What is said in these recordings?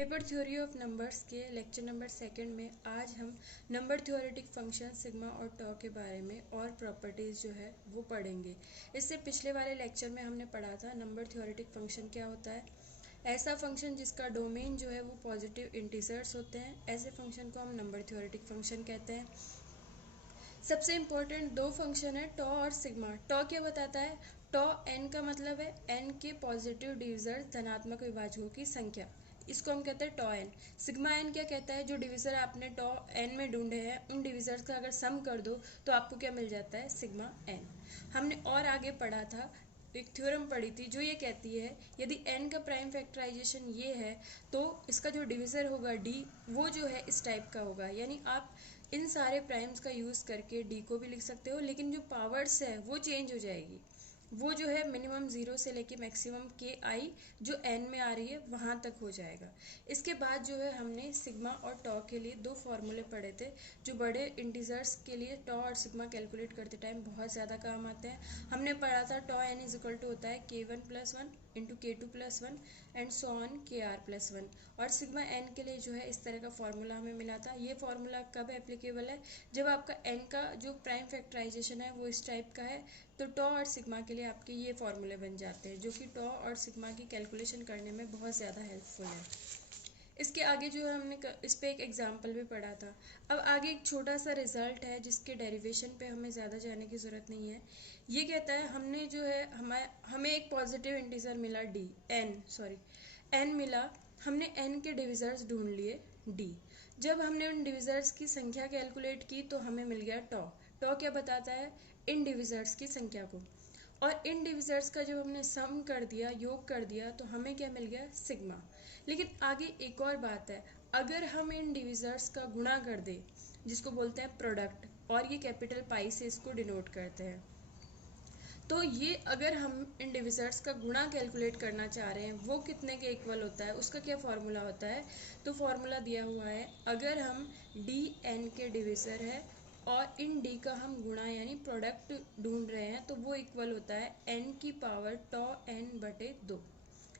Paper theory of numbers के lecture number 2 में आज हम नंबर थ्योरेटिक फंक्शन सिग्मा और टॉ के बारे में और प्रॉपर्टीज़ जो है वो पढ़ेंगे। इससे पिछले वाले लेक्चर में हमने पढ़ा था नंबर थ्योरेटिक फंक्शन क्या होता है। ऐसा फंक्शन जिसका डोमेन जो है वो पॉजिटिव इंटीजर्स होते हैं, ऐसे फंक्शन को हम नंबर थ्योरेटिक फंक्शन कहते हैं। सबसे इम्पोर्टेंट दो फंक्शन है टॉ और सिग्मा। टॉ क्या बताता है? टॉ एन का मतलब है एन के पॉजिटिव डिविजर्स धनात्मक विभाजकों की संख्या, इसको हम कहते हैं टॉ एन। सिग्मा एन क्या कहता है? जो डिविजर आपने टॉ एन में ढूंढे हैं उन डिविजर्स का अगर सम कर दो तो आपको क्या मिल जाता है? Sigma N. हमने और आगे पढ़ा था, एक थ्योरम पढ़ी थी जो ये कहती है यदि n का प्राइम फैक्टराइजेशन ये है तो इसका जो डिविज़र होगा d वो जो है इस टाइप का होगा। यानी आप इन सारे प्राइम्स का यूज़ करके d को भी लिख सकते हो, लेकिन जो पावर्स है वो चेंज हो जाएगी। वो जो है मिनिमम 0 से लेके मैक्सिमम के आई जो n में आ रही है वहाँ तक हो जाएगा। इसके बाद जो है हमने सिग्मा और टॉ के लिए दो फार्मूले पढ़े थे जो बड़े इंटीजर्स के लिए टॉ और सिग्मा कैलकुलेट करते टाइम बहुत ज़्यादा काम आते हैं। हमने पढ़ा था टॉ एन इज इक्वल टू होता है k1+1 into k2+1 and so on kr+1, और सिग्मा एन के लिए जो है इस तरह का फार्मूला हमें मिला था। ये फार्मूला कब एप्लीकेबल है? जब आपका एन का जो प्राइम फैक्टराइजेशन है वो इस टाइप का है तो टॉ और सिग्मा के लिए आपके ये फार्मूले बन जाते हैं जो कि टॉ और सिग्मा की कैलकुलेशन करने में बहुत ज़्यादा हेल्पफुल है। इसके आगे जो है हमने इस पे एक एग्जाम्पल भी पढ़ा था। अब आगे एक छोटा सा रिजल्ट है जिसके डेरिवेशन पे हमें ज़्यादा जाने की ज़रूरत नहीं है। ये कहता है हमने जो है हमें एक पॉजिटिव इंटीजर मिला एन मिला। हमने एन के डिविजर्स ढूंढ लिए डी। जब हमने उन डिविजर्स की संख्या कैलकुलेट की तो हमें मिल गया टॉ। टॉ क्या बताता है? इन डिविजर्स की संख्या को। और इन डिविजर्स का जब हमने सम कर दिया, योग कर दिया, तो हमें क्या मिल गया? सिग्मा। लेकिन आगे एक और बात है, अगर हम इन डिविजर्स का गुणा कर दें जिसको बोलते हैं प्रोडक्ट, और ये कैपिटल पाई से इसको डिनोट करते हैं, तो ये अगर हम इन डिविजर्स का गुणा कैलकुलेट करना चाह रहे हैं वो कितने के इक्वल होता है, उसका क्या फॉर्मूला होता है? तो फॉर्मूला दिया हुआ है, अगर हम डी एन के डिविजर है और इन डी का हम गुणा यानी प्रोडक्ट ढूंढ रहे हैं तो वो इक्वल होता है एन की पावर टॉ एन बटे 2।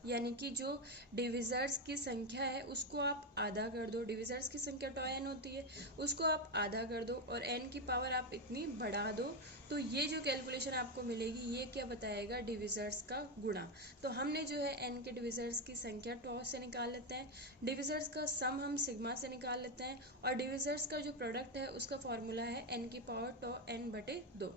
यानी कि जो डिविजर्स की संख्या है उसको आप आधा कर दो, डिविजर्स की संख्या टॉ एन होती है, उसको आप आधा कर दो और एन की पावर आप इतनी बढ़ा दो, तो ये जो कैलकुलेशन आपको मिलेगी ये क्या बताएगा? डिविजर्स का गुणा। तो हमने जो है एन के डिविजर्स की संख्या टॉ से निकाल लेते हैं, डिविजर्स का सम हम सिग्मा से निकाल लेते हैं, और डिविजर्स का जो प्रोडक्ट है उसका फॉर्मूला है एन की पावर टॉ एन बटे 2।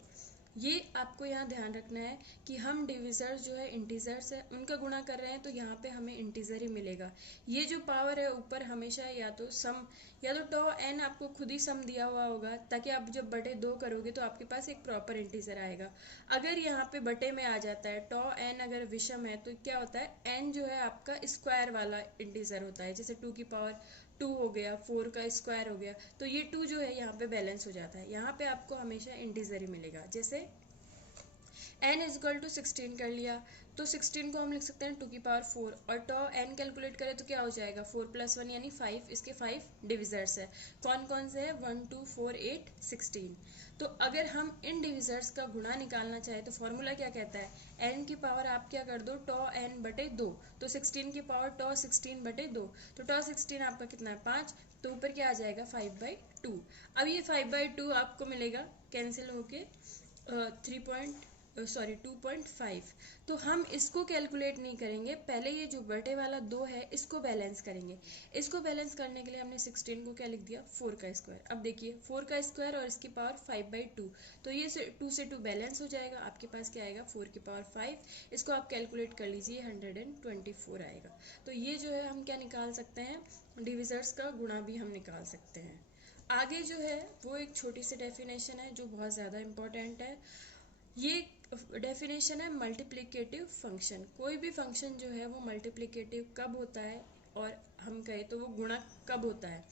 ये आपको यहाँ ध्यान रखना है कि हम डिविजर्स जो है इंटीजर्स है उनका गुणा कर रहे हैं तो यहाँ पे हमें इंटीजर ही मिलेगा। ये जो पावर है ऊपर हमेशा या तो सम या तो टॉ एन आपको खुद ही सम दिया हुआ होगा, ताकि आप जब बटे 2 करोगे तो आपके पास एक प्रॉपर इंटीजर आएगा। अगर यहाँ पे बटे में आ जाता है टॉ एन अगर विषम है तो क्या होता है? एन जो है आपका स्क्वायर वाला इंटीजर होता है, जैसे 2 की पावर 2 हो गया, 4 का स्क्वायर हो गया, तो ये 2 जो है यहाँ पे बैलेंस हो जाता है। यहाँ पे आपको हमेशा इंटीजर ही मिलेगा। जैसे n इज इक्वल टू 16 कर लिया तो 16 को हम लिख सकते हैं 2 की पावर 4, और टॉ n कैलकुलेट करें तो क्या हो जाएगा? 4+1 यानी 5। इसके 5 डिविजर्स है, कौन कौन से है? 1 2 4 8 16। तो अगर हम इन डिविजर्स का गुणा निकालना चाहें तो फॉर्मूला क्या कहता है? n की पावर आप क्या कर दो? टॉ n बटे 2। तो 16 की पावर टॉ 16 बटे 2, तो टॉ 16 आपका कितना है? 5। तो ऊपर क्या आ जाएगा? 5/2। अब ये 5/2 आपको मिलेगा कैंसिल होके 2.5। तो हम इसको कैलकुलेट नहीं करेंगे, पहले ये जो बटे वाला 2 है इसको बैलेंस करेंगे। इसको बैलेंस करने के लिए हमने 16 को क्या लिख दिया? 4 का स्क्वायर। अब देखिए 4 का स्क्वायर और इसकी पावर 5/2, तो ये 2 से 2 बैलेंस हो जाएगा, आपके पास क्या आएगा? 4 की पावर 5। इसको आप कैलकुलेट कर लीजिए, 124 आएगा। तो ये जो है हम क्या निकाल सकते हैं? डिविजर्स का गुणा भी हम निकाल सकते हैं। आगे जो है वो एक छोटी सी डेफिनेशन है जो बहुत ज़्यादा इम्पोर्टेंट है। ये डेफिनेशन है मल्टीप्लिकेटिव फंक्शन। कोई भी फंक्शन जो है वो मल्टीप्लिकेटिव कब होता है और हम कहें तो वो गुणक कब होता है,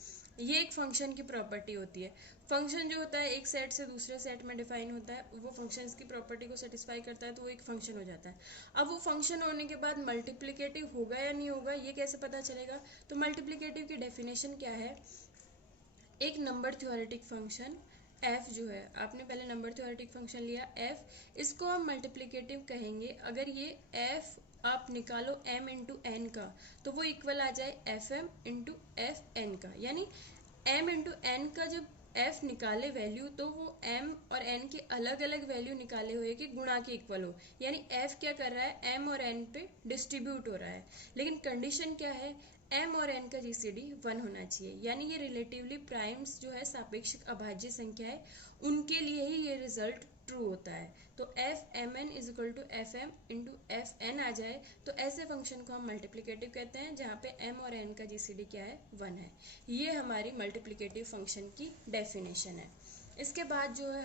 ये एक फंक्शन की प्रॉपर्टी होती है। फंक्शन जो होता है एक सेट से दूसरे सेट में डिफाइन होता है, वो फंक्शन की प्रॉपर्टी को सेटिस्फाई करता है तो वो एक फंक्शन हो जाता है। अब वो फंक्शन होने के बाद मल्टीप्लिकेटिव होगा या नहीं होगा ये कैसे पता चलेगा? तो मल्टीप्लिकेटिव की डेफिनेशन क्या है? एक नंबर थ्योरेटिक फंक्शन f जो है, आपने पहले नंबर थ्योरेटिक फंक्शन लिया f, इसको हम मल्टीप्लिकेटिव कहेंगे अगर ये f आप निकालो m इंटू एन का, तो वो इक्वल आ जाए F M into F N का। यानी m इंटू एन का जब f निकाले वैल्यू, तो वो m और n के अलग अलग वैल्यू निकाले हुए कि गुणा के इक्वल हो। यानी f क्या कर रहा है, m और n पे डिस्ट्रीब्यूट हो रहा है। लेकिन कंडीशन क्या है, m और n का जीसीडी 1 होना चाहिए। यानी ये रिलेटिवली प्राइम्स जो है सापेक्षिक अभाज्य संख्या है, उनके लिए ही ये रिजल्ट ट्रू होता है। तो F M N is equal to F M into F N आ जाए, तो ऐसे फंक्शन को हम मल्टीप्लिकेटिव कहते हैं, जहाँ पे m और n का जीसीडी क्या है, 1 है। ये हमारी मल्टीप्लिकेटिव फंक्शन की डेफिनेशन है। इसके बाद जो है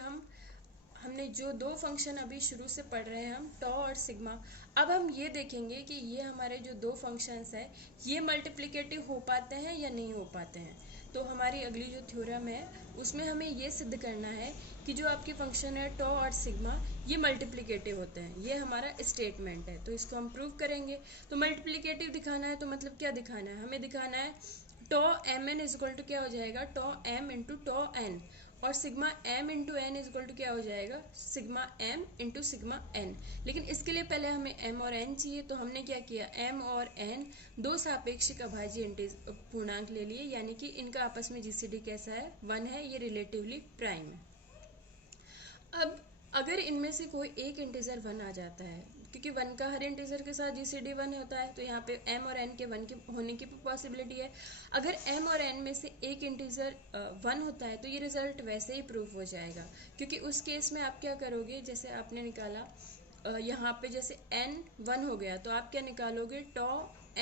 हमने जो दो फंक्शन अभी शुरू से पढ़ रहे हैं हम, टॉ और सिग्मा, अब हम ये देखेंगे कि ये हमारे जो दो फंक्शंस हैं ये मल्टीप्लिकेटिव हो पाते हैं या नहीं हो पाते हैं। तो हमारी अगली जो थ्योरम है उसमें हमें ये सिद्ध करना है कि जो आपके फंक्शन है टॉ और सिग्मा ये मल्टीप्लिकेटिव होते हैं। ये हमारा स्टेटमेंट है, तो इसको हम प्रूव करेंगे। तो मल्टीप्लिकेटिव दिखाना है तो मतलब क्या दिखाना है, हमें दिखाना है tau M N is equal to क्या हो जाएगा, tau M into tau N, और sigma m into N is equal to क्या हो जाएगा, sigma m into sigma n। लेकिन इसके लिए पहले हमें m और n चाहिए, तो हमने क्या किया, m और n दो सापेक्षिक अभाज्य पूर्णांक ले लिए, यानी कि इनका आपस में जीसीडी कैसा है, 1 है, ये रिलेटिवली प्राइम है। अब अगर इनमें से कोई एक इंटीजर 1 आ जाता है, क्योंकि 1 का हर इंटीजर के साथ जीसीडी 1 होता है, तो यहाँ पे m और n के 1 के होने की पॉसिबिलिटी है। अगर m और n में से एक इंटीजर 1 होता है तो ये रिजल्ट वैसे ही प्रूफ हो जाएगा, क्योंकि उस केस में आप क्या करोगे, जैसे आपने निकाला यहाँ पे जैसे n 1 हो गया, तो आप क्या निकालोगे, टॉ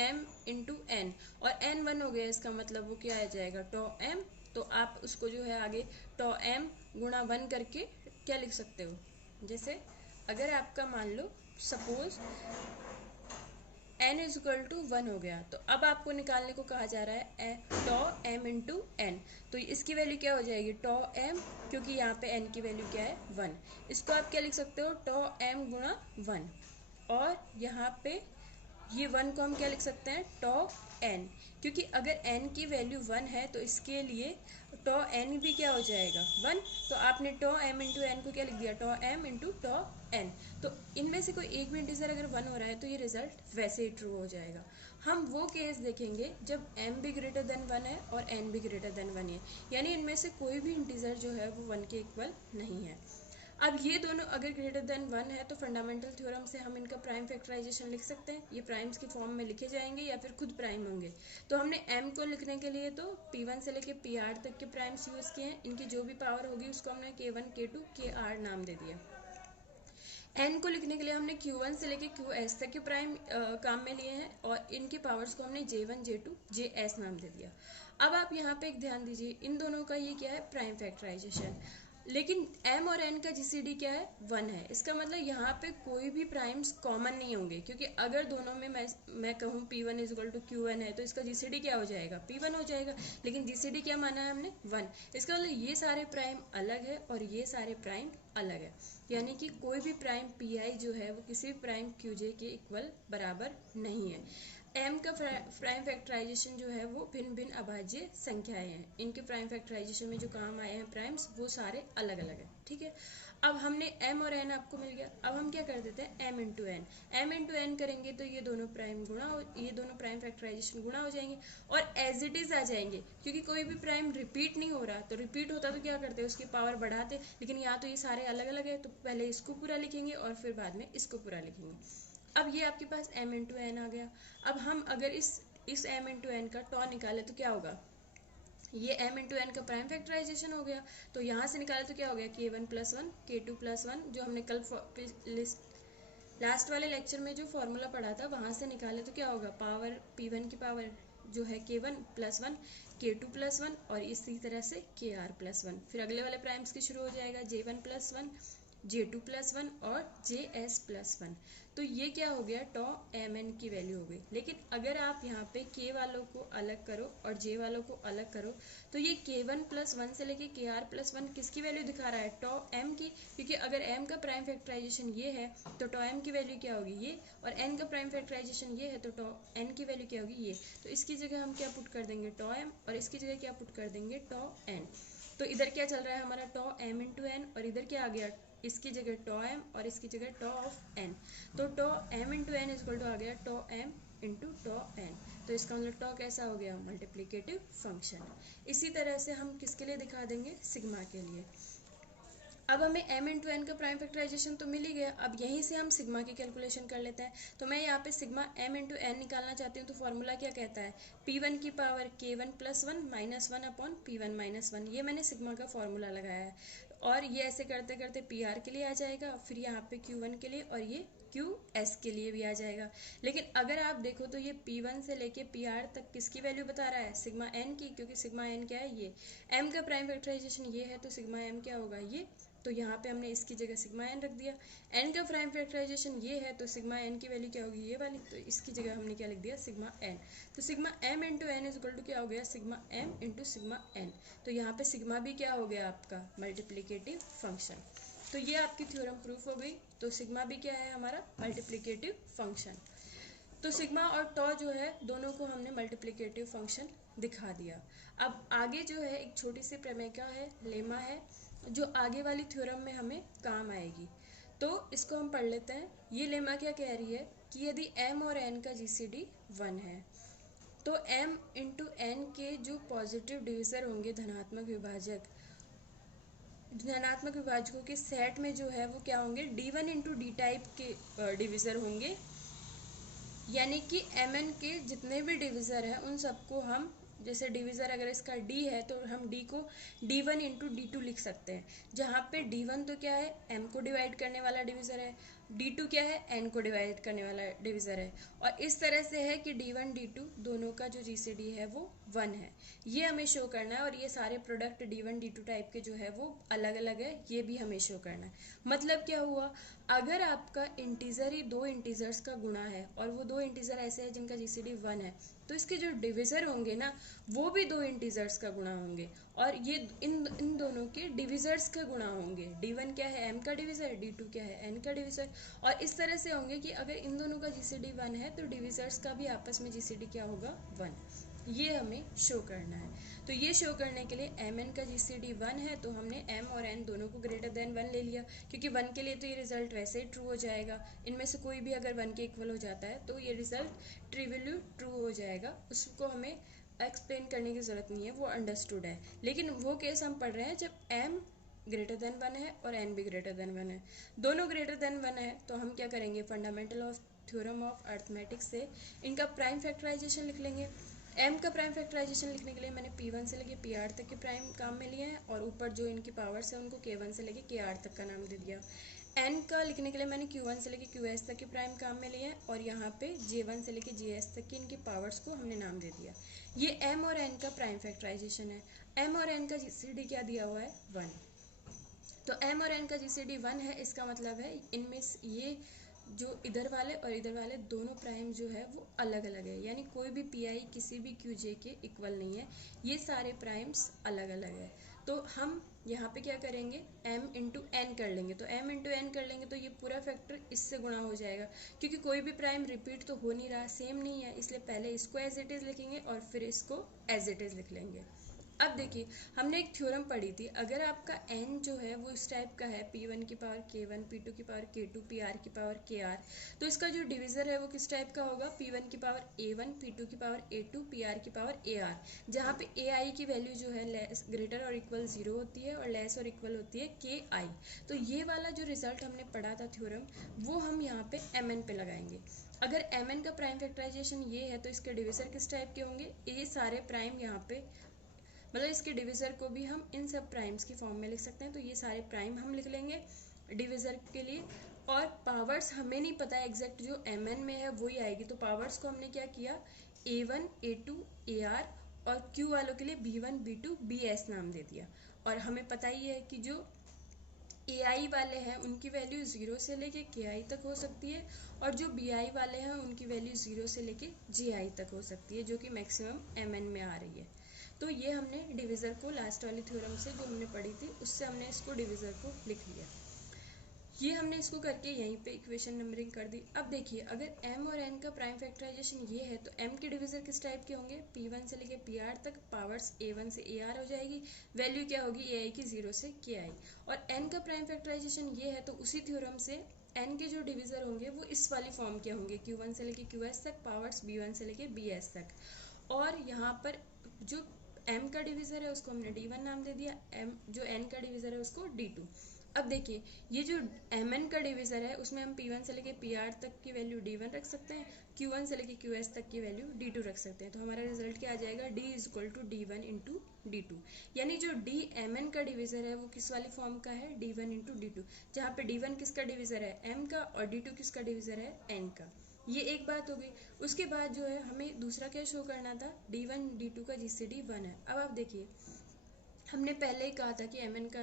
m इंटू एन, और n 1 हो गया, इसका मतलब वो क्या आ जाएगा, टॉ m। तो आप उसको जो है आगे टॉ m गुणा 1 करके क्या लिख सकते हो, जैसे अगर आपका मान लो suppose n is equal to 1 हो गया, तो अब आपको निकालने को कहा जा रहा है टॉ m इंटू एन, तो इसकी वैल्यू क्या हो जाएगी, टॉ m, क्योंकि यहाँ पे n की वैल्यू क्या है, 1। इसको आप क्या लिख सकते हो, टॉ m गुणा 1, और यहाँ पे ये 1 को हम क्या लिख सकते हैं, टॉ n, क्योंकि अगर n की वैल्यू 1 है तो इसके लिए टॉ n भी क्या हो जाएगा, 1। तो आपने टॉ m इंटू एन को क्या लिख दिया, टॉ m इंटू टॉ n। तो इनमें से कोई एक भी इंटीजर अगर 1 हो रहा है तो ये रिजल्ट वैसे ही ट्रू हो जाएगा। हम वो केस देखेंगे जब m भी ग्रेटर देन 1 है और n भी ग्रेटर देन 1 है, यानी इनमें से कोई भी इंटीजर जो है वो 1 के इक्वल नहीं है। अब ये दोनों अगर ग्रेटर देन 1 है तो फंडामेंटल थ्योरम से हम इनका प्राइम फैक्टराइजेशन लिख सकते हैं। ये प्राइम्स की फॉर्म में लिखे जाएंगे या फिर खुद प्राइम होंगे। तो हमने m को लिखने के लिए तो p1 से लेके pr तक के प्राइम्स यूज़ किए हैं। इनकी जो भी पावर होगी उसको हमने k1 k2 kr नाम दे दिया। n को लिखने के लिए हमने q1 से लेके qs तक के प्राइम काम में लिए हैं, और इनकी पावर्स को हमने j1 j2 js नाम दे दिया। अब आप यहाँ पे एक ध्यान दीजिए, इन दोनों का ये क्या है, प्राइम फैक्टराइजेशन, लेकिन m और n का जीसीडी क्या है, 1 है। इसका मतलब यहाँ पे कोई भी प्राइम्स कॉमन नहीं होंगे, क्योंकि अगर दोनों में मैं कहूँ p1 is equal to qn है तो इसका जीसीडी क्या हो जाएगा, p1 हो जाएगा। लेकिन जीसीडी क्या माना है हमने, 1। इसका मतलब ये सारे प्राइम अलग है और ये सारे प्राइम अलग है, यानी कि कोई भी प्राइम pi जो है वो किसी भी प्राइम qj के इक्वल बराबर नहीं है। m का प्राइम फैक्टराइजेशन जो है वो भिन्न भिन्न अभाज्य संख्याएं हैं, इनके प्राइम फैक्टराइजेशन में जो काम आए हैं प्राइम्स वो सारे अलग अलग हैं, ठीक है। अब हमने m और n आपको मिल गया, अब हम क्या कर देते हैं, m into N, m into N करेंगे तो ये दोनों प्राइम फैक्टराइजेशन गुणा हो जाएंगे और एज इट इज आ जाएंगे, क्योंकि कोई भी प्राइम रिपीट नहीं हो रहा। तो रिपीट होता तो क्या करते, उसकी पावर बढ़ाते, लेकिन यहाँ तो ये सारे अलग अलग है, तो पहले इसको पूरा लिखेंगे और फिर बाद में इसको पूरा लिखेंगे। अब ये आपके पास m इंटू एन आ गया। अब हम अगर इस m इंटू एन का टॉ निकाले तो क्या होगा, ये m इंटू एन का प्राइम फैक्टराइजेशन हो गया। तो यहाँ से निकाले तो क्या हो गया, k1 प्लस 1 k2 प्लस 1, जो हमने कल लास्ट वाले लेक्चर में जो फॉर्मूला पढ़ा था वहाँ से निकाले तो क्या होगा, पावर p1 की पावर जो है k1 प्लस 1 k2 प्लस 1 और इसी तरह से kr प्लस 1। फिर अगले वाले प्राइम्स की शुरू हो जाएगा, j1 प्लस 1 j2 प्लस 1 और js प्लस 1। तो ये क्या हो गया, टॉ mn की वैल्यू हो गई। लेकिन अगर आप यहाँ पे k वालों को अलग करो और j वालों को अलग करो तो ये k1 प्लस 1 से लेके kr प्लस 1 किसकी वैल्यू दिखा रहा है, टॉ m की, क्योंकि अगर m का प्राइम फैक्टराइजेशन ये है तो टॉ m की वैल्यू क्या होगी ये, और n का प्राइम फैक्टराइजेशन ये है तो टॉ n की वैल्यू क्या होगी ये। तो इसकी जगह हम क्या पुट कर देंगे, टॉ m, और इसकी जगह क्या पुट कर देंगे, टॉ n। तो इधर क्या चल रहा है हमारा, टॉ m इंटू एन, और इधर क्या आ गया, इसकी जगह टॉ एम और इसकी जगह टॉ ऑफ एन, तो tau M into N equal to आ गया tau M into tau N. तो इसका मतलब टॉ कैसा हो गया, मल्टीप्लिकेटिव फंक्शन। इसी तरह से हम किसके लिए दिखा देंगे, सिग्मा के लिए। अब हमें m इंटू एन का प्राइम फैक्टराइजेशन तो मिल ही गया, अब यहीं से हम सिग्मा की कैलकुलेशन कर लेते हैं। तो मैं यहाँ पे सिग्मा m इंटू एन निकालना चाहती हूँ, तो फॉर्मूला क्या कहता है, p1 की power k1 plus one minus one upon p1 minus one. ये मैंने सिग्मा का फॉर्मूला लगाया है, और ये ऐसे करते करते pr के लिए आ जाएगा, फिर यहाँ पे q1 के लिए, और ये QS के लिए भी आ जाएगा। लेकिन अगर आप देखो तो ये P1 से लेके PR तक किसकी वैल्यू बता रहा है, सिग्मा n की, क्योंकि सिग्मा n क्या है, ये m का प्राइम फैक्टराइजेशन ये है, तो सिग्मा m क्या होगा, ये। तो यहाँ पे हमने इसकी जगह सिग्मा n रख दिया। n का प्राइम फैक्टराइजेशन ये है, तो सिग्मा n की वैल्यू क्या होगी, ये वाली, तो इसकी जगह हमने क्या लिख दिया, सिग्मा n। तो sigma m into N is equal to क्या हो गया, sigma m into sigma n। तो यहाँ पे सिग्मा भी क्या हो गया आपका, मल्टीप्लिकेटिव फंक्शन। तो ये आपकी थ्योरम प्रूफ हो गई। तो सिग्मा भी क्या है हमारा, मल्टीप्लिकेटिव फंक्शन। तो सिग्मा और टॉ जो है दोनों को हमने मल्टीप्लिकेटिव फंक्शन दिखा दिया। अब आगे जो है एक छोटी सी प्रमेयिका है, लेमा है, जो आगे वाली थ्योरम में हमें काम आएगी। तो इसको हम पढ़ लेते हैं। ये लेमा क्या कह रही है कि यदि m और n का GCD 1 है, तो m इंटू एन के जो पॉजिटिव डिविजर होंगे, धनात्मक विभाजकों के सेट में जो है वो क्या होंगे, d1 इंटू डी टाइप के डिविजर होंगे। यानी कि mn के जितने भी डिविज़र हैं उन सबको हम, जैसे डिविज़र अगर इसका d है तो हम d को d1 इंटू d2 लिख सकते हैं, जहाँ पे d1 तो क्या है, m को डिवाइड करने वाला डिविज़र है, d2 क्या है, n को डिवाइड करने वाला डिविज़र है। और इस तरह से है कि d1 d2 दोनों का जो GCD है वो 1 है, ये हमें शो करना है। और ये सारे प्रोडक्ट d1 d2 टाइप के जो है वो अलग अलग है, ये भी हमें शो करना है। मतलब क्या हुआ, अगर आपका इंटीजर ही दो इंटीजर्स का गुणा है, और वो दो इंटीजर ऐसे हैं जिनका GCD 1 है, तो इसके जो डिविज़र होंगे ना, वो भी दो इंटीजर्स का गुणा होंगे, और ये इन दोनों के डिविज़र्स का गुणा होंगे। d1 क्या है, m का डिविज़र, d2 क्या है, n का डिविज़र। और इस तरह से होंगे कि अगर इन दोनों का GCD 1 है, तो डिविज़र्स का भी आपस में GCD क्या होगा, 1। ये हमें शो करना है। तो ये शो करने के लिए mn का GCD 1 है, तो हमने m और n दोनों को ग्रेटर देन 1 ले लिया, क्योंकि 1 के लिए तो ये रिजल्ट वैसे ही ट्रू हो जाएगा। इनमें से कोई भी अगर 1 के इक्वल हो जाता है तो ये रिजल्ट ट्रिवियली ट्रू हो जाएगा, उसको हमें एक्सप्लेन करने की ज़रूरत नहीं है, वो अंडरस्टूड है। लेकिन वो केस हम पढ़ रहे हैं जब m ग्रेटर देन 1 है और n भी ग्रेटर देन 1 है। दोनों ग्रेटर देन 1 है, तो हम क्या करेंगे, fundamental of theorem of arithmetics से इनका प्राइम फैक्टराइजेशन लिख लेंगे। m का प्राइम फैक्टराइजेशन लिखने के लिए मैंने p1 से लेके pr तक के प्राइम काम में लिए हैं, और ऊपर जो इनकी पावर्स है उनको k1 से लेके kr तक का नाम दे दिया। n का लिखने के लिए मैंने q1 से लेके qs तक के प्राइम काम में लिए हैं, और यहाँ पे j1 से लेके js तक की इनकी पावर्स को हमने नाम दे दिया। ये m और n का प्राइम फैक्टराइजेशन है। m और n का GCD क्या दिया हुआ है, 1। तो m और n का GCD 1 है, इसका मतलब है इनमें ये जो इधर वाले और इधर वाले दोनों प्राइम जो है वो अलग अलग है, यानी कोई भी pi किसी भी qj के इक्वल नहीं है, ये सारे प्राइम्स अलग अलग है। तो हम यहाँ पे क्या करेंगे, m इंटू एन कर लेंगे। तो m इंटू एन कर लेंगे तो ये पूरा फैक्टर इससे गुणा हो जाएगा, क्योंकि कोई भी प्राइम रिपीट तो हो नहीं रहा, सेम नहीं है, इसलिए पहले इसको एज इट इज़ लिखेंगे और फिर इसको एज इट इज़ लिख लेंगे। अब देखिए, हमने एक थ्योरम पढ़ी थी, अगर आपका n जो है वो इस टाइप का है, p1 की पावर k1, p2 की पावर k2, pr की पावर kr, तो इसका जो डिविज़र है वो किस टाइप का होगा, p1 की पावर a1, p2 की पावर a2, pr की पावर ar, जहाँ पे ai की वैल्यू जो है लेस ग्रेटर और इक्वल 0 होती है, और लेस और इक्वल होती है ki। तो ये वाला जो रिजल्ट हमने पढ़ा था थ्योरम, वो हम यहाँ पे mn पे लगाएंगे। अगर mn का प्राइम फैक्टराइजेशन ये है, तो इसके डिविज़र किस टाइप के होंगे, ये सारे प्राइम यहाँ पे, मतलब इसके डिविज़र को भी हम इन सब प्राइम्स की फॉर्म में लिख सकते हैं। तो ये सारे प्राइम हम लिख लेंगे डिविज़र के लिए, और पावर्स हमें नहीं पता है एग्जैक्ट, जो mn में है वही आएगी। तो पावर्स को हमने क्या किया, a1, a2, ar, और q वालों के लिए b1, b2, bs नाम दे दिया। और हमें पता ही है कि जो ai वाले हैं उनकी वैल्यू 0 से लेके ki तक हो सकती है, और जो bi वाले हैं उनकी वैल्यू 0 से लेके ji तक हो सकती है, जो कि मैक्सिमम mn में आ रही है। तो ये हमने डिविज़र को लास्ट वाली थ्योरम से जो हमने पढ़ी थी उससे हमने इसको डिविज़र को लिख लिया। ये हमने इसको करके यहीं पे इक्वेशन नंबरिंग कर दी। अब देखिए अगर m और n का प्राइम फैक्टराइजेशन ये है तो m के डिविजर किस टाइप के होंगे, p1 से लेके pr तक पावर्स a1 से ar हो जाएगी, वैल्यू क्या होगी a की 0 से ki। और n का प्राइम फैक्टराइजेशन ये है तो उसी थ्योरम से n के जो डिविजर होंगे वो इस वाली फॉर्म के होंगे, q1 से लेके qs तक पावर्स b1 से लेके bs तक। और यहाँ पर जो m का डिविजर है उसको हमने d1 नाम दे दिया, m जो n का डिविजर है उसको d2। अब देखिए ये जो mn का डिविजर है उसमें हम p1 से लेके pr तक की वैल्यू d1 रख सकते हैं, q1 से लेके qs तक की वैल्यू d2 रख सकते हैं। तो हमारा रिजल्ट क्या आ जाएगा, d is equal to d1 into d2। यानी जो dmn का डिविजर है वो किस वाली फॉर्म का है, d1 इंटू d2, जहाँ पे d1 किसका डिविजर है, m का, और d2 किसका डिविजर है, n का। ये एक बात हो गई। उसके बाद जो है हमें दूसरा क्या शो करना था, d1 d2 का जीसीडी 1 है। अब आप देखिए हमने पहले ही कहा था कि mn का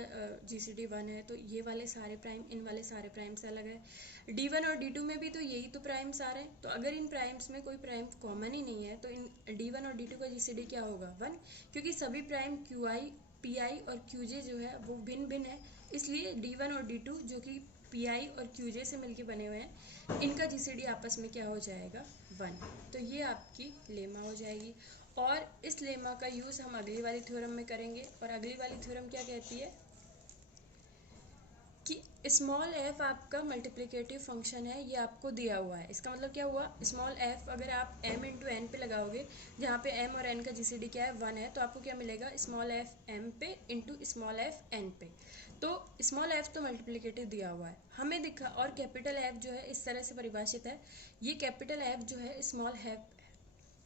जीसीडी 1 है तो ये वाले सारे प्राइम इन वाले सारे प्राइम से अलग है। d1 और d2 में भी तो यही तो प्राइम्स आ रहे हैं, तो अगर इन प्राइम्स में कोई प्राइम कॉमन ही नहीं है तो इन d1 और d2 का जीसीडी क्या होगा, 1, क्योंकि सभी प्राइम qi pi और qj जो है वो भिन्न भिन्न है। इसलिए d1 और d2 जो कि pi और qj से मिलके बने हुए हैं, इनका जीसीडी आपस में क्या हो जाएगा, 1। तो ये आपकी लेमा हो जाएगी। और इस लेमा का यूज़ हम अगली वाली थ्योरम में करेंगे। और अगली वाली थ्योरम क्या कहती है कि स्मॉल एफ आपका मल्टीप्लिकेटिव फंक्शन है, ये आपको दिया हुआ है। इसका मतलब क्या हुआ, स्मॉल एफ अगर आप m इंटू एन पे लगाओगे, जहाँ पे m और n का जीसीडी क्या है, 1 है, तो आपको क्या मिलेगा, स्मॉल एफ m पे इंटू स्मॉल एफ n पे। तो स्मॉल एफ तो मल्टीप्लिकेटिव दिया हुआ है हमें दिखा, और कैपिटल एफ जो है इस तरह से परिभाषित है, ये कैपिटल एफ जो है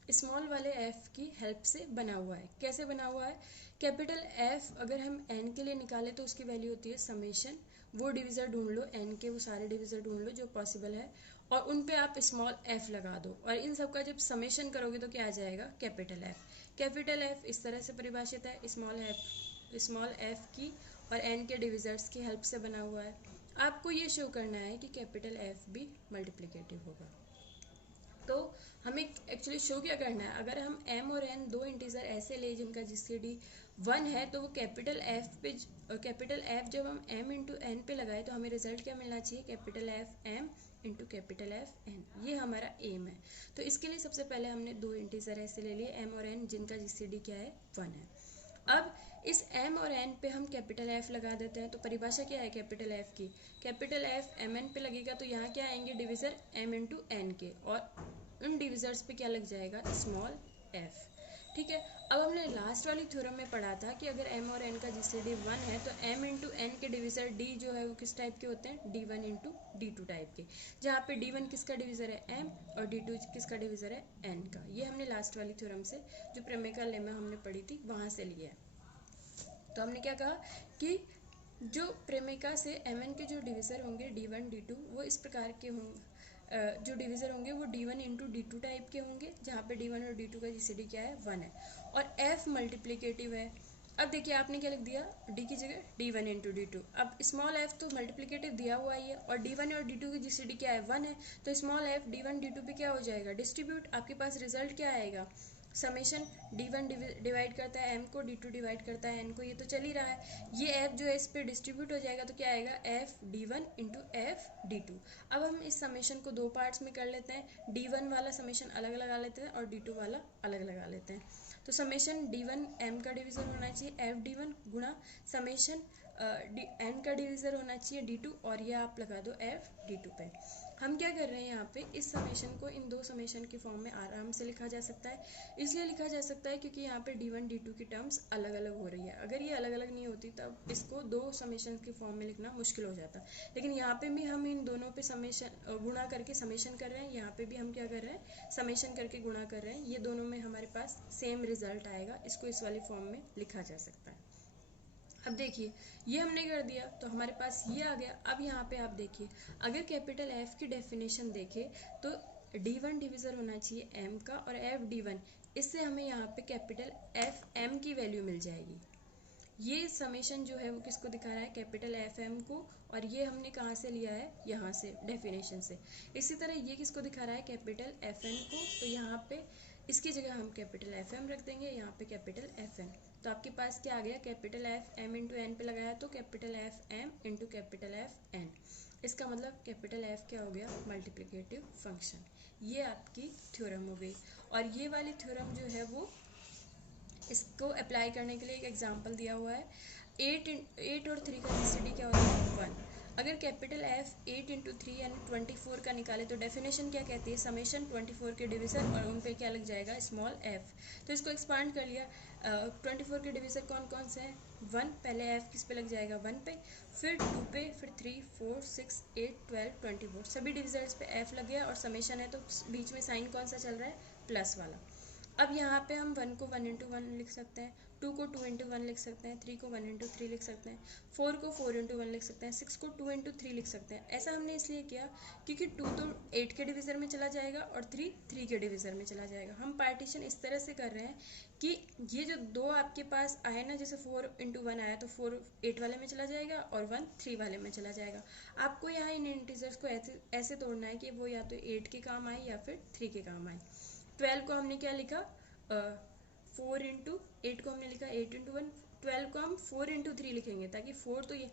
स्मॉल वाले f की हेल्प से बना हुआ है। कैसे बना हुआ है, कैपिटल f अगर हम n के लिए निकालें तो उसकी वैल्यू होती है समेशन, वो डिविज़र ढूंढ लो, n के वो सारे डिविज़र ढूंढ लो जो पॉसिबल है, और उन पे आप स्मॉल f लगा दो, और इन सब का जब समेशन करोगे तो क्या आ जाएगा, कैपिटल f। कैपिटल f इस तरह से परिभाषित है, स्मॉल f की और n के डिविज़र्स की हेल्प से बना हुआ है। आपको ये शो करना है कि कैपिटल f भी मल्टीप्लिकेटिव होगा। तो हमें एक्चुअली शो क्या करना है, अगर हम m और n दो इंटीजर ऐसे ले जिनका जीसीडी 1 है तो वो कैपिटल f जब हम m इंटू एन पे लगाए तो हमें रिजल्ट क्या मिलना चाहिए, capital F m into capital F n। ये हमारा एम है। तो इसके लिए सबसे पहले हमने दो इंटीजर ऐसे ले लिए m और n जिनका जीसीडी क्या है, 1 है। अब इस m और n पे हम कैपिटल F लगा देते हैं। तो परिभाषा क्या है कैपिटल F की, कैपिटल F mn पे लगेगा तो यहाँ क्या आएंगे डिविज़र m इंटू एन के, और उन डिविज़र्स पे क्या लग जाएगा, स्मॉल f। ठीक है। अब हमने लास्ट वाली थ्योरम में पढ़ा था कि अगर m और n का जीसीडी 1 है तो m इंटू एन के डिविज़र d जो है वो किस टाइप के होते हैं, d1 इंटू d2 टाइप के, जहाँ पे d1 किसका डिविज़र है m और d2 किसका डिविज़र है n का। ये हमने लास्ट वाली थ्योरम से जो प्रमेय का लेमा हमने पढ़ी थी वहाँ से लिया है। तो हमने क्या कहा कि जो प्रेमिका से mn के जो डिविज़र होंगे d1 d2 वो इस प्रकार के होंगे, जो डिविज़र होंगे वो d1 इंटू d2 टाइप के होंगे, जहाँ पे d1 और d2 का जीसीडी क्या है, 1 है, और f मल्टीप्लिकेटिव है। अब देखिए आपने क्या लिख दिया, d की जगह d1 इंटू d2। अब स्मॉल f तो मल्टीप्लिकेटिव दिया हुआ ही है, और d1 और d2 की जीसीडी क्या है, 1 है, तो स्मॉल f d1 d2 पे क्या हो जाएगा, डिस्ट्रीब्यूट। आपके पास रिजल्ट क्या आएगा, समेशन d1 डिवाइड करता है m को, d2 डिवाइड करता है n को, ये तो चल ही रहा है। ये f जो है इस पे डिस्ट्रीब्यूट हो जाएगा तो क्या आएगा, f d1 into F d2। अब हम इस समेशन को दो पार्ट्स में कर लेते हैं, d1 वाला समेशन अलग लगा लेते हैं और d2 वाला अलग लगा लेते हैं। तो समेशन d1 m का डिवीज़र होना चाहिए f d1 गुणा समेशन n का डिवीज़र होना चाहिए d2, और ये आप लगा दो f d2 पे। हम क्या कर रहे हैं यहाँ पे, इस समेशन को इन दो समेशन की फॉर्म में आराम से लिखा जा सकता है। इसलिए लिखा जा सकता है क्योंकि यहाँ पे d1 d2 की टर्म्स अलग अलग हो रही है। अगर ये अलग अलग नहीं होती तब इसको दो समेशन की फॉर्म में लिखना मुश्किल हो जाता, लेकिन यहाँ पे भी हम इन दोनों पे समेशन गुणा करके समेशन कर रहे हैं, यहाँ पे भी हम क्या कर रहे हैं, समेशन करके गुणा कर रहे हैं। ये दोनों में हमारे पास सेम रिजल्ट आएगा, इसको इस वाली फॉर्म में लिखा जा सकता है। अब देखिए ये हमने कर दिया तो हमारे पास ये आ गया। अब यहाँ पे आप देखिए, अगर कैपिटल F की डेफिनेशन देखें तो d1 डिविज़र होना चाहिए m का, और f d1, इससे हमें यहाँ पे कैपिटल F m की वैल्यू मिल जाएगी। ये समेशन जो है वो किसको दिखा रहा है, कैपिटल एफ एम को, और ये हमने कहाँ से लिया है, यहाँ से डेफिनेशन से। इसी तरह ये किसको दिखा रहा है, कैपिटल एफ एन को, तो यहाँ पे इसकी जगह हम कैपिटल एफ एम रख देंगे, यहाँ पे कैपिटल एफ एन। तो आपके पास क्या आ गया, capital F M into N पे लगाया तो capital F M into capital F N. इसका मतलब कैपिटल एफ क्या हो गया, मल्टीप्लिकेटिव फंक्शन। ये आपकी थ्योरम हो गई। और ये वाली थ्योरम जो है वो इसको अप्लाई करने के लिए एक एग्जांपल दिया हुआ है। 8 और 3 का जीसीडी क्या होता है, 1। अगर कैपिटल एफ 8 इंटू 3 यानी 24 का निकाले तो डेफिनेशन क्या कहती है, समेशन 24 के डिविजन और उन पे क्या लग जाएगा, स्मॉल एफ। तो इसको एक्सपांड कर लिया। 24 के डिविजन कौन कौन से हैं, 1, पहले एफ किस पे लग जाएगा, 1 पे, फिर 2 पे, फिर 3, 4, 6, 8, 12, 24, सभी डिविजर्स पे एफ लग गया। और समेशन है तो बीच में साइन कौन सा चल रहा है, प्लस वाला। अब यहाँ पे हम 1 को 1 इंटू 1 लिख सकते हैं, 2 को 2 इंटू 1 लिख सकते हैं, 3 को 1 इंटू 3 लिख सकते हैं, 4 को 4 इंटू 1 लिख सकते हैं, 6 को 2 इंटू 3 लिख सकते हैं। ऐसा हमने इसलिए किया क्योंकि 2 तो 8 के डिविज़र में चला जाएगा और 3 के डिविज़र में चला जाएगा। हम पार्टीशन इस तरह से कर रहे हैं कि ये जो दो आपके पास आए ना, जैसे 4 इंटू 1 आया तो 4 8 वाले में चला जाएगा और 1 3 वाले में चला जाएगा। आपको यहाँ इन इंटीजर्स को ऐसे तोड़ना है कि वो या तो 8 के काम आए या फिर 3 के काम आए। 12 को हमने क्या लिखा, 4 इंटू 8 को हमने लिखा 8 इंटू 1, 12 को हम 4 इंटू 3 लिखेंगे ताकि 4 तो ये,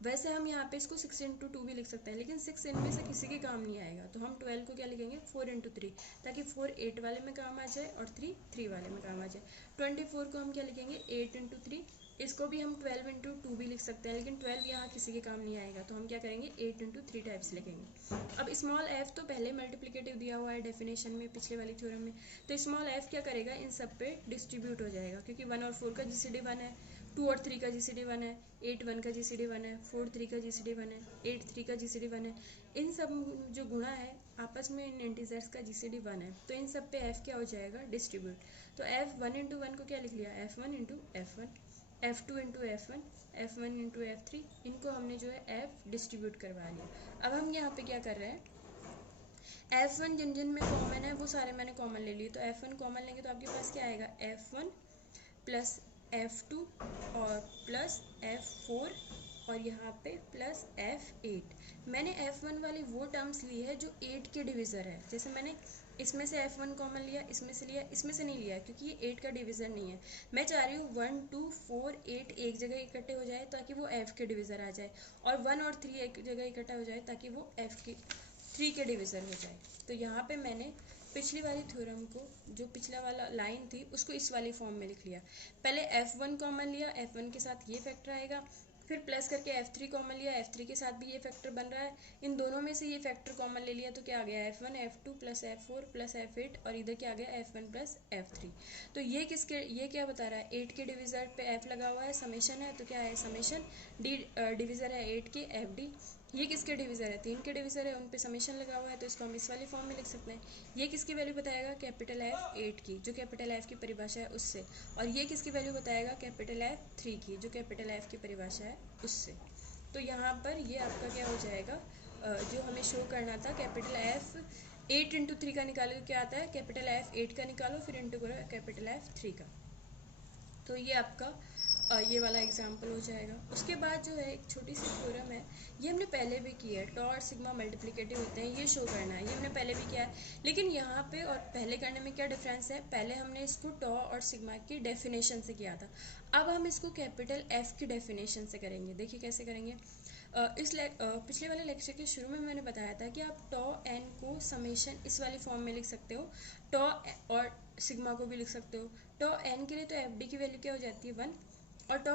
वैसे हम यहाँ पे इसको 6 इंटू 2 भी लिख सकते हैं लेकिन 6 इनमें से किसी के काम नहीं आएगा, तो हम 12 को क्या लिखेंगे 4 इंटू 3 ताकि 4 8 वाले में काम आ जाए और 3 3 वाले में काम आ जाए। 24 को हम क्या लिखेंगे 8 इंटू 3, इसको भी हम 12 इंटू 2 भी लिख सकते हैं लेकिन 12 यहाँ किसी के काम नहीं आएगा, तो हम क्या करेंगे 8 इंटू 3 टाइप्स लिखेंगे। अब स्मॉल एफ तो पहले मल्टीप्लिकेटिव दिया हुआ है डेफिनेशन में, पिछले वाली थ्योरम में, तो स्मॉल एफ क्या करेगा, इन सब पे डिस्ट्रीब्यूट हो जाएगा क्योंकि 1 और 4 का जीसीडी 1 है, 2 और 3 का जीसीडी 1 है, 8 1 का जीसीडी 1 है, 4 3 का जीसीडी 1 है, 8 3 का जीसीडी 1 है। इन सब जो गुणा है आपस में इन इंटीजर्स का जीसीडी 1 है, तो इन सब पे एफ क्या हो जाएगा, डिस्ट्रीब्यूट। तो एफ 1 इंटू 1 को क्या लिख लिया, F1 into F1, F2 into F1, F1 into F3, इनको हमने जो है एफ डिस्ट्रीब्यूट करवा लिया। अब हम यहाँ पे क्या कर रहे हैं, F1 जिन जिन में कॉमन है वो सारे मैंने कॉमन ले लिए, तो F1 कॉमन लेंगे तो आपके पास क्या आएगा, F1 प्लस F2 और प्लस F4 और यहाँ पे प्लस F8। मैंने F1 वाली वो टर्म्स ली है जो 8 के डिविज़र है, जैसे मैंने इसमें से F1 कॉमन लिया, इसमें से लिया, इसमें से नहीं लिया क्योंकि ये 8 का डिविज़र नहीं है। मैं चाह रही हूँ 1 2 4 8 एक जगह इकट्ठे हो जाए ताकि वो F के डिविज़र आ जाए, और 1 और 3 एक जगह इकट्ठा हो जाए ताकि वो F के 3 के डिविज़र हो जाए। तो यहाँ पे मैंने पिछली वाली थ्योरम को, जो पिछला वाला लाइन थी उसको इस वाली फॉर्म में लिख लिया। पहले F1 कॉमन लिया, F1 के साथ ये फैक्टर आएगा, फिर प्लस करके F3 कॉमन लिया, F3 के साथ भी ये फैक्टर बन रहा है, इन दोनों में से ये फैक्टर कॉमन ले लिया तो क्या आ गया F1 F2 plus F4 plus F8 और इधर क्या आ गया F1 प्लस F3। तो ये किसके, ये क्या बता रहा है, 8 के डिविज़र पे F लगा हुआ है, समेशन है तो क्या है समेशन डी, डिविज़र है 8 के FD। ये किसके डिविज़र है, 3 के डिविज़र है, उन पे समेशन लगा हुआ है तो इसको हम इस वाली फॉर्म में लिख सकते हैं। ये किसकी वैल्यू बताएगा, कैपिटल F 8 की, जो कैपिटल F की परिभाषा है उससे, और ये किसकी वैल्यू बताएगा, कैपिटल F 3 की, जो कैपिटल F की परिभाषा है उससे। तो यहाँ पर ये आपका क्या हो जाएगा, जो हमें शो करना था कैपिटल F 8 इंटू 3 का निकालो तो क्या आता है, कैपिटल F 8 का निकालो फिर इंटू करो कैपिटल F 3 का। तो ये आपका ये वाला एग्जाम्पल हो जाएगा। उसके बाद जो है एक छोटी सी थ्योरम है, ये हमने पहले भी की है, टॉ और सिग्मा मल्टीप्लिकेटिव होते हैं, ये शो करना है, ये हमने पहले भी किया है। लेकिन यहाँ पे और पहले करने में क्या डिफरेंस है, पहले हमने इसको टॉ और सिग्मा की डेफिनेशन से किया था, अब हम इसको कैपिटल F की डेफिनेशन से करेंगे। देखिए कैसे करेंगे। पिछले वाले लेक्चर के शुरू में मैंने बताया था कि आप टॉ एन को समेशन इस वाली फॉर्म में लिख सकते हो, टॉ और सिग्मा को भी लिख सकते हो। टॉ एन के लिए तो एफ डी की वैल्यू क्या हो जाती है 1, और टॉ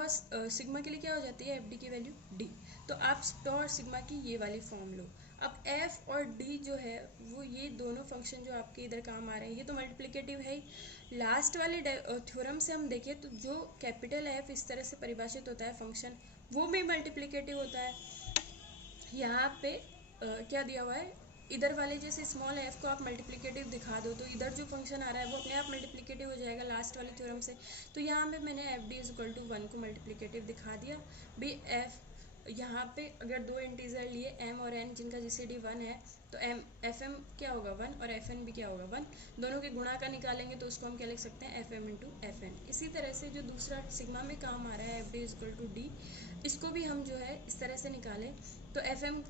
सिग्मा के लिए क्या हो जाती है एफ डी की वैल्यू डी। तो आप टॉ और सिग्मा की ये वाली फॉर्म लो। अब एफ और डी जो है वो ये दोनों फंक्शन जो आपके इधर काम आ रहे हैं ये तो मल्टीप्लिकेटिव है ही। लास्ट वाले थ्योरम से हम देखें तो जो कैपिटल एफ इस तरह से परिभाषित होता है फंक्शन, वो भी मल्टीप्लिकेटिव होता है। यहाँ पे क्या दिया हुआ है, इधर वाले जैसे स्मॉल एफ को आप मल्टीप्लिकेटिव दिखा दो तो इधर जो फंक्शन आ रहा है वो अपने आप मल्टीप्लिकेटिव हो जाएगा लास्ट वाले थ्योरम से। तो यहाँ पे मैंने F D is equal to 1 को मल्टीप्लिकेटिव दिखा दिया भी। एफ यहाँ पे अगर दो इंटीजर लिए m और n जिनका जीसीडी 1 है तो fm क्या होगा 1 और fn भी क्या होगा 1, दोनों के गुणा का निकालेंगे तो उसको हम क्या लिख सकते हैं fm इंटू fn। इसी तरह से जो दूसरा सिग्मा में काम आ रहा है fd is equal to D, इसको भी हम जो है इस तरह से निकालें तो fm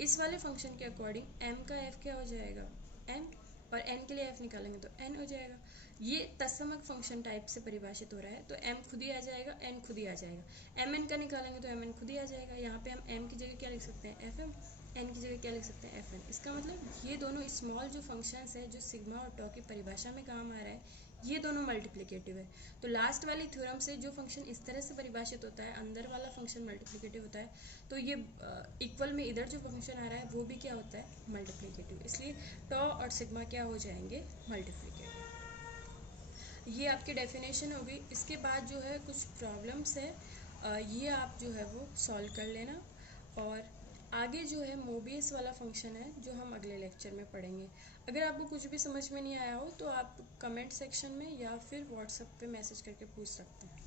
इस वाले फंक्शन के अकॉर्डिंग m का f क्या हो जाएगा n, और n के लिए f निकालेंगे तो n हो जाएगा। ये तत्समक फंक्शन टाइप से परिभाषित हो रहा है, तो m खुद ही आ जाएगा, n खुद ही आ जाएगा। mn का निकालेंगे तो mn खुद ही आ जाएगा। यहाँ पे हम m की जगह क्या लिख सकते हैं, fm, n की जगह क्या लिख सकते हैं, fn। इसका मतलब ये दोनों स्मॉल जो फंक्शंस है जो सिग्मा और टॉ की परिभाषा में काम आ रहा है, ये दोनों मल्टीप्लिकेटिव है। तो लास्ट वाली थ्योरम से जो फंक्शन इस तरह से परिभाषित होता है, अंदर वाला फंक्शन मल्टीप्लिकेटिव होता है, तो ये इक्वल में इधर जो फंक्शन आ रहा है वो भी क्या होता है, मल्टीप्लिकेटिव। इसलिए टॉ और सिग्मा क्या हो जाएंगे, मल्टीप्लिकेटिव। ये आपकी डेफिनेशन होगी। इसके बाद जो है कुछ प्रॉब्लम्स है, ये आप जो है वो सॉल्व कर लेना। और आगे जो है मोबियस वाला फंक्शन है जो हम अगले लेक्चर में पढ़ेंगे। अगर आपको कुछ भी समझ में नहीं आया हो तो आप कमेंट सेक्शन में या फिर व्हाट्सएप पे मैसेज करके पूछ सकते हैं।